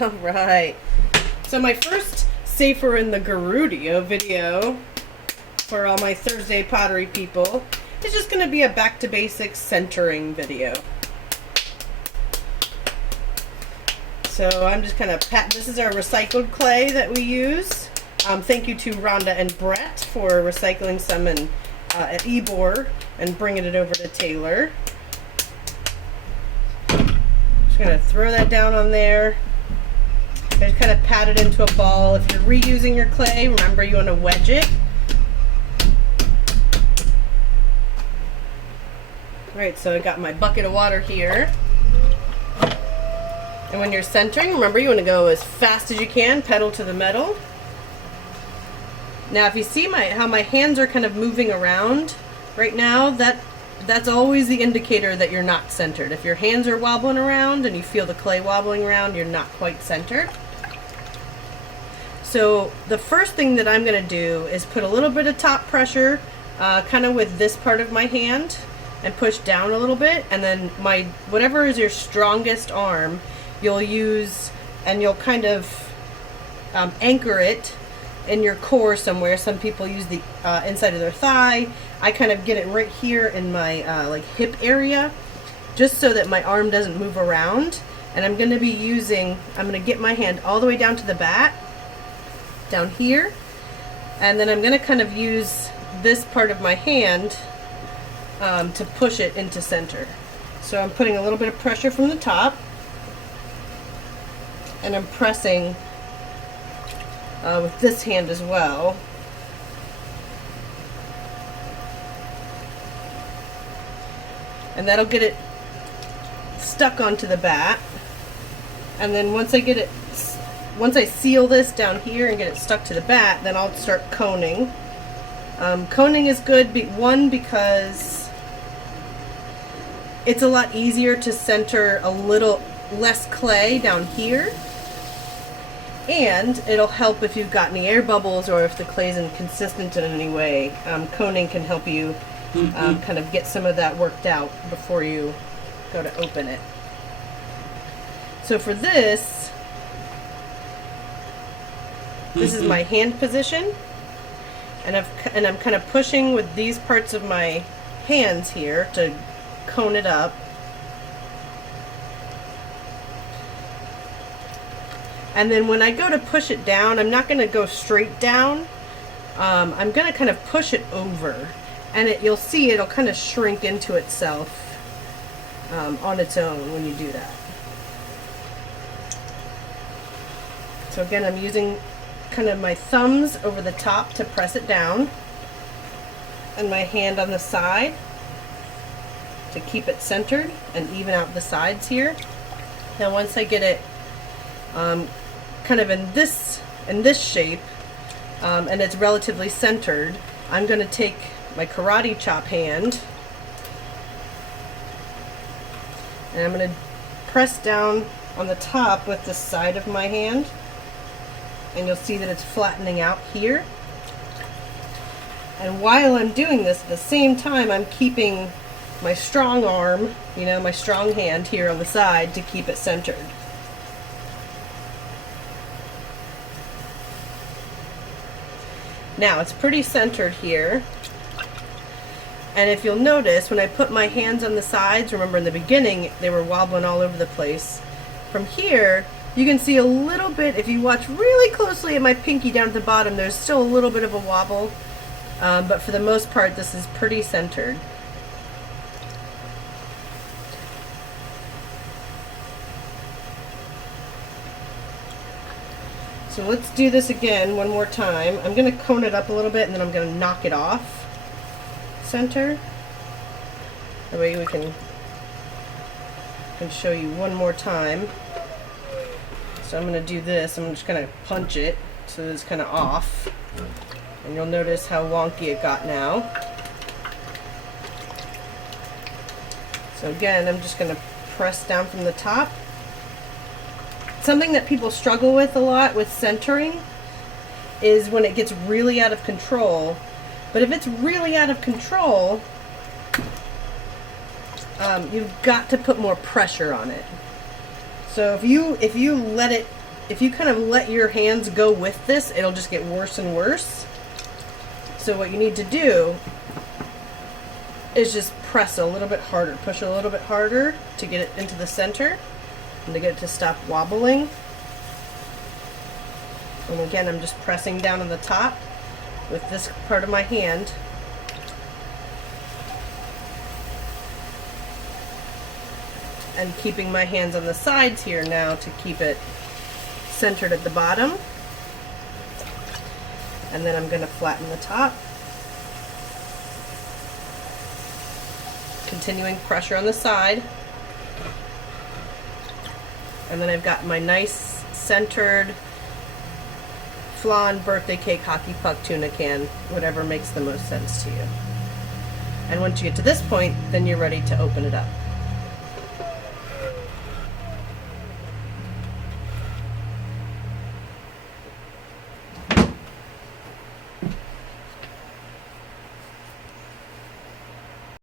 Alright, so my first Safer in the Gerudio video for all my Thursday Pottery people is just going to be a back to basics centering video. So I'm just kind of this is our recycled clay that we use. Thank you to Rhonda and Brett for recycling some at Ebor and bringing it over to Taylor. Just going to throw that down on there. I just kind of pat it into a ball. If you're reusing your clay, remember you want to wedge it. Alright, so I got my bucket of water here. And when you're centering, remember you want to go as fast as you can, pedal to the metal. Now if you see how my hands are kind of moving around right now, that's always the indicator that you're not centered. If your hands are wobbling around and you feel the clay wobbling around, you're not quite centered. So the first thing that I'm going to do is put a little bit of top pressure kind of with this part of my hand and push down a little bit, and then whatever is your strongest arm you'll use, and you'll kind of anchor it in your core somewhere. Some people use the inside of their thigh. I kind of get it right here in my like hip area, just so that my arm doesn't move around. And I'm going to get my hand all the way down to the bat, down here, and then I'm going to kind of use this part of my hand to push it into center. So I'm putting a little bit of pressure from the top, and I'm pressing with this hand as well. And that'll get it stuck onto the bat. And then once I seal this down here and get it stuck to the bat, then I'll start coning. Coning is good, because it's a lot easier to center a little less clay down here, and it'll help if you've got any air bubbles or if the clay is inconsistent in any way. Coning can help you kind of get some of that worked out before you go to open it. So for this is my hand position, and I'm kind of pushing with these parts of my hands here to cone it up. And then when I go to push it down, I'm not going to go straight down. I'm going to kind of push it over, and you'll see it'll kind of shrink into itself on its own when you do that. So again, I'm using kind of my thumbs over the top to press it down, and my hand on the side to keep it centered and even out the sides here. Now once I get it kind of in this shape, and it's relatively centered, I'm going to take my karate chop hand and I'm going to press down on the top with the side of my hand, and you'll see that it's flattening out here. And while I'm doing this, at the same time I'm keeping my strong arm, my strong hand here on the side to keep it centered. Now it's pretty centered here, and if you'll notice, when I put my hands on the sides, remember in the beginning they were wobbling all over the place. From here you can see a little bit, if you watch really closely at my pinky down at the bottom, there's still a little bit of a wobble, but for the most part this is pretty centered. So let's do this again one more time. I'm going to cone it up a little bit, and then I'm going to knock it off center. That way we can show you one more time. So I'm going to do this. I'm just going to punch it so that it's kind of off. And you'll notice how wonky it got now. So again, I'm just going to press down from the top. Something that people struggle with a lot with centering is when it gets really out of control. But if it's really out of control, you've got to put more pressure on it. So if you let it if you kind of let your hands go with this, it'll just get worse and worse. So what you need to do is just press a little bit harder, push a little bit harder to get it into the center and to get it to stop wobbling. And again, I'm just pressing down on the top with this part of my hand. And keeping my hands on the sides here now to keep it centered at the bottom. And then I'm going to flatten the top. Continuing pressure on the side. And then I've got my nice centered flan birthday cake hockey puck tuna can, whatever makes the most sense to you. And once you get to this point, then you're ready to open it up.